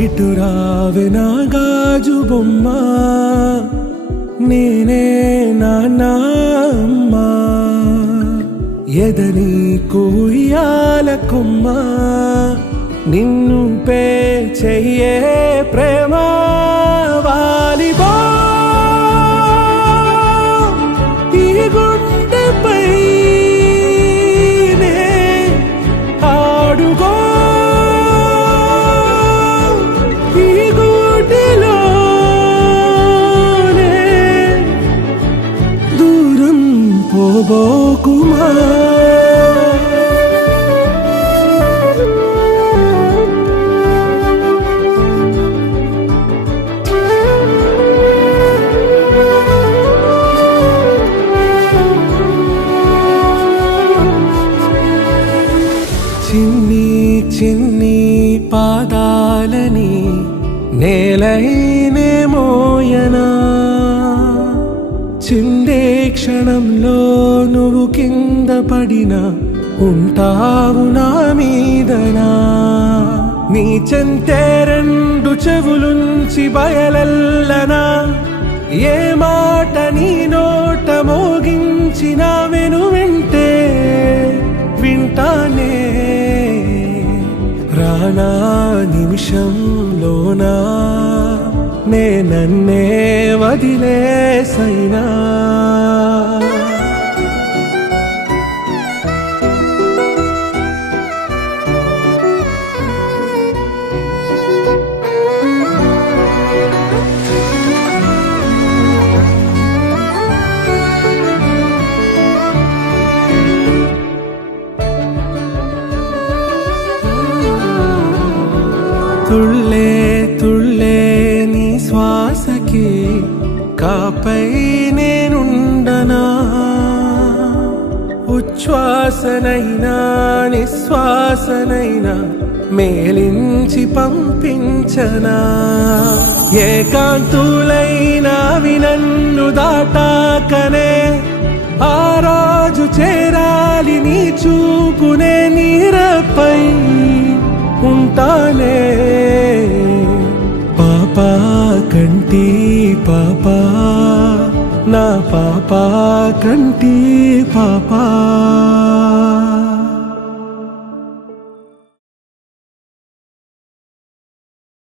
ఇటు రావే నా గాజు బొమ్మ, నేనే నాన్నమ్మ. ఎదని కుయ్యాల కొమ్మ, నిన్ను పే చెయ్యే ప్రేమ వాలిబా. ఈ గుండెపై నే ఆడుగో, ఈ గుడిలోనే దూరం పోబోకుమా. చిన్ని చిన్ని పాదాలని నేలైనే మోయనా, చిందే క్షణంలో నువ్వు కింద పడినా ఉంటావు నా మీదనా. నీ చెంతే రెండు చెవులుంచి బయలెల్లనా, ఏ మాట నీ నోట మోగించిన వెను వింటే వింటానే. రానా నిమిషంలోనా నే నన్నే వదిలేసైనా. తుళ్ళే తుళ్ళే నీ శ్వాసకి కాపై నేనుండనా, ఉచ్ఛ్వాసనైనా నిశ్వాసనైనా మేలించి పంపించనా. ఏకాంతులైనవి నన్ను దాటాకనే ఆ రాజు చేరాలి నీ చూపునే నీరపై ఉంటానే. పాపా కంటి పాపా, నా పాపా కంటి పాపా.